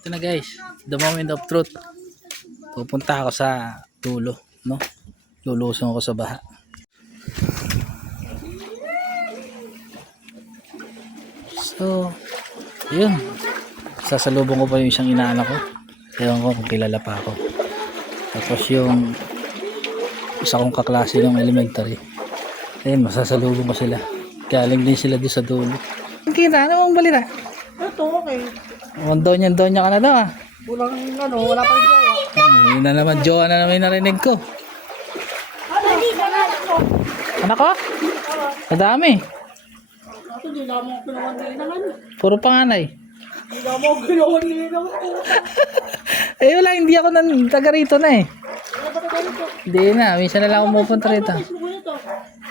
Ito na guys, the moment of truth. Pupunta ako sa dulo, no? Lulusong ako sa baha. So, yun. Sasalubong ko pa yung isang inaanak ko. Ewan ko kung kilala pa ako. Tapos yung isa kong kaklase ng elementary. Ayun, masasalubong ko sila. Galing din sila doon sa dulo. Kita, ano mong balita? Ito, okay. Donya ka na daw ah. Wala pa rin jowa. Yun na naman, jowa na naman yung narinig ko. Anak ko? Madami. Ito, di naman ako pinawagili naman. Puro panganay. Di naman ako pinawagili naman. Eh wala, hindi ako taga rito na eh. Wala ba tayo ito? Hindi na, minsan na lang ako pupunta rito. Facebook mo ito.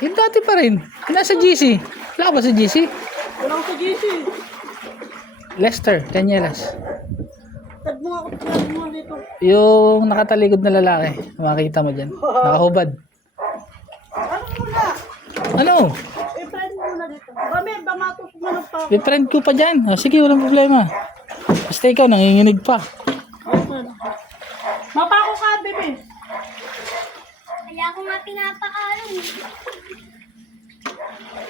Yung dati pa rin. Nasa GC. Wala ka ba sa GC? Wala ko sa GC. Lester, Canyelas. Tag mo ako dito. Yung nakatalikod na lalaki. Makikita mo dyan. Nakahubad. Ano muna? Ano? I-friend mo muna dito. Kami, bamatos mo ng pa. May friend ko pa dyan. O, sige, walang problema. Basta ikaw, nanginginig pa. Mapako ka, bebe. Kaya ako nga pinapaalam.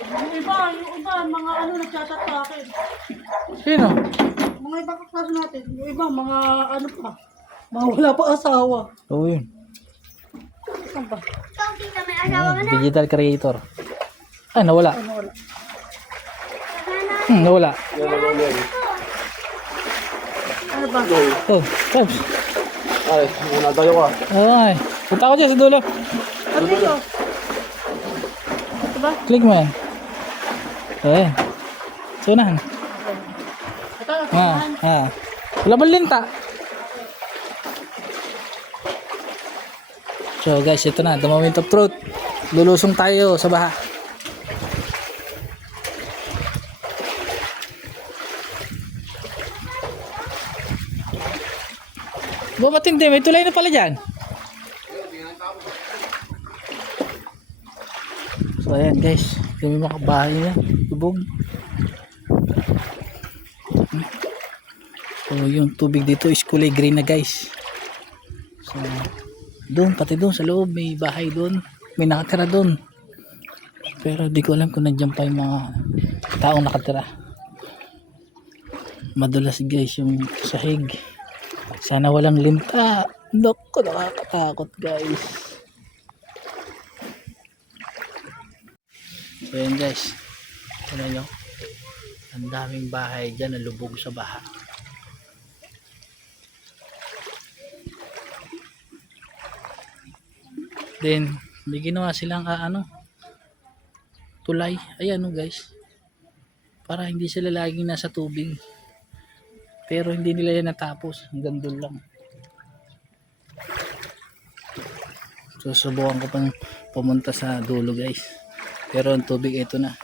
Yung iba, mga nagchat-chat sa akin. Sino? Mga ibang kaklase natin. Yung iba, mga pa. Mga wala pa asawa. Oo yun. Saan ba? Ikaw, tita, may asawa ka na. Digital creator. Ay, nawala. Ano wala? Nawala. Ano ba? Oh, Pops. Ay, muna tayo ka. Ay, punta ako dyan sa dulo. Ano dito? Ito ba? Click mo yan. Ayan. Sunahan. Ito, Wala bang linta? So guys, ito na. The moment of truth. Lulusong tayo sa baha. Ba matindi, may tulay na pala dyan. So ayan guys, kami makabahay na, lubog. So yung tubig dito is kulay green na guys. So doon, pati doon sa loob may bahay doon, may nakatira doon. Pero di ko alam kung nandiyan pa yung mga taong nakatira. Madulas guys yung sahig. Sana walang linta. Naku, nakakatakot guys. So yun guys, tignan nyo, ang daming bahay dyan na lubog sa baha. Then may ginawa silang tulay, ayan o guys, para hindi sila laging nasa tubig. Pero hindi nila yan natapos, hanggang doon lang. So subukan ko pang pumunta sa dulo guys, pero ang tubig ito na.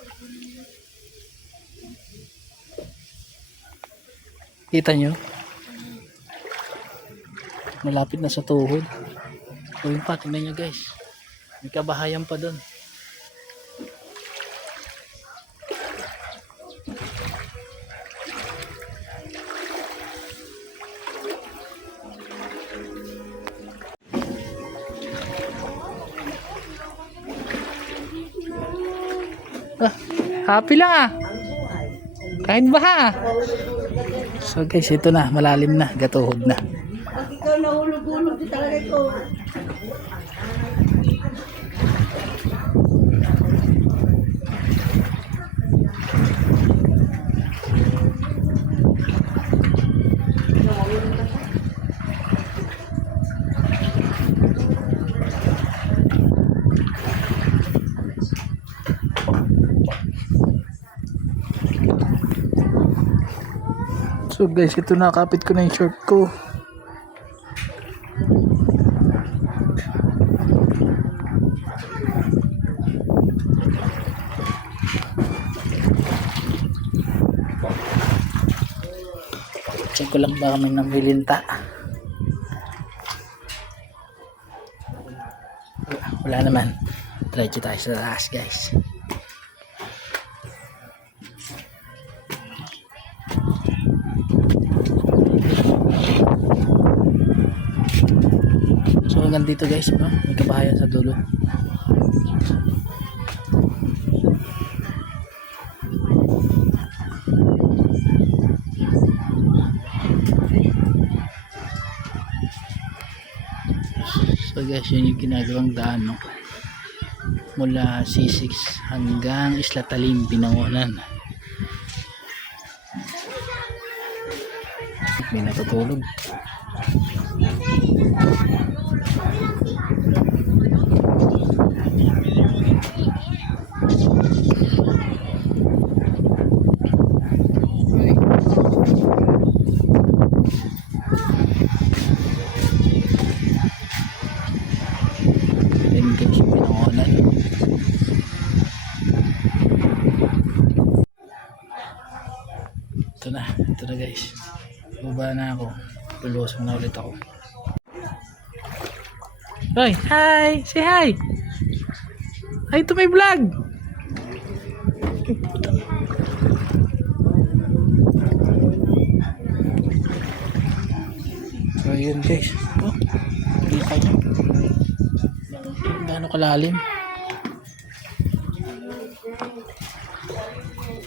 Kita nyo, malapit na sa tuhod. O yun pa, tingnan nyo guys, may kabahayan pa doon. Happy lang kahit baha. So guys, ito na, malalim na, gatuhod na. Pag ikaw nahulog-hulog, di talaga ito. So guys, ito na, kapit ko na yung short ko. Check ko lang ba kami ng milinta. Wala naman. Diretso tayo sa taas guys. hanggang dito guys, no? May kabahayan sa dulo. So guys, yun yung ginagawang daan, no? Mula C6 hanggang Isla Talim, Binangonan. May natutulog. Then guys, yung Binangonan. Ito na guys. Baba na ako. Lulusong na ulit ako. Hoy, hi! Say hi! Hi to my vlog! So yun guys. Oh, kita nyo. Gaano kalalim.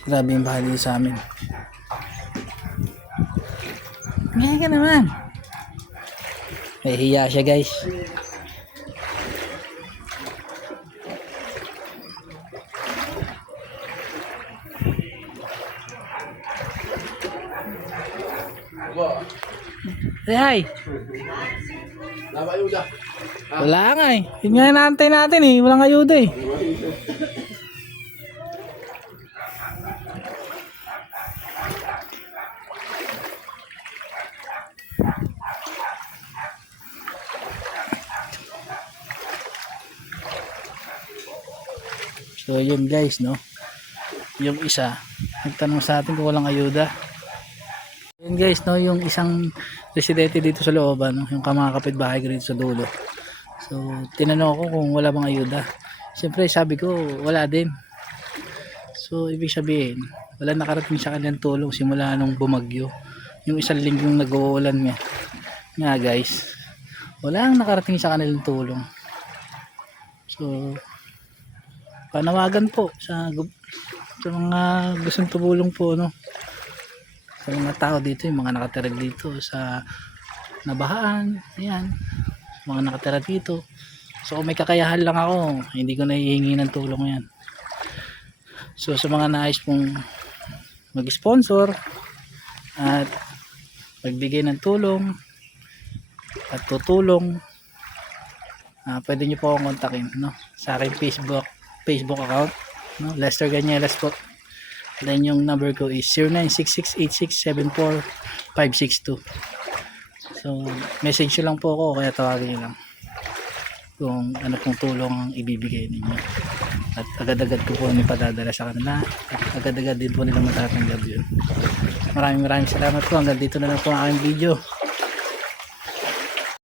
Grabe yung baha dito sa amin. Ngayon ka naman. May hiya siya guys. Say hi. Nabayuda. Wala nga eh. Yun nga inaantay natin eh. Walang ayuda eh. So yun guys, no? Yung isa nagtanong sa atin kung walang ayuda. Yun guys, no? Yung isang residente dito sa looban, no? Yung mga kapitbahay ko dito sa dulo. So tinanong ako kung wala bang ayuda. Siyempre sabi ko wala din. So ibig sabihin wala nakarating sa kanilang tulong simula nung bumagyo. Yung isang linggong nag-uulan nga guys, walang nakarating sa kanilang tulong. So panawagan po sa mga gustong tumulong po, no? Sa mga tao dito, yung mga nakatira dito sa nabahaan, ayan, mga nakatira dito. So kung may kakayahan lang ako, hindi ko nahihingi ng tulong yan. So sa mga nais pong mag-sponsor at magbigay ng tulong at tutulong, pwede nyo po akong kontakin, no? Sa aking Facebook account, no? Lester Ganielas po. Then yung number ko is 09668674-562. So message nyo lang po ako, kaya tawagin nyo lang kung ano pong tulong ang ibibigay ninyo, at agad-agad ko po ipadadala sa kanila at agad-agad din po nila matatanggap yun. Maraming salamat po. Hanggang dito na lang po ang aking video.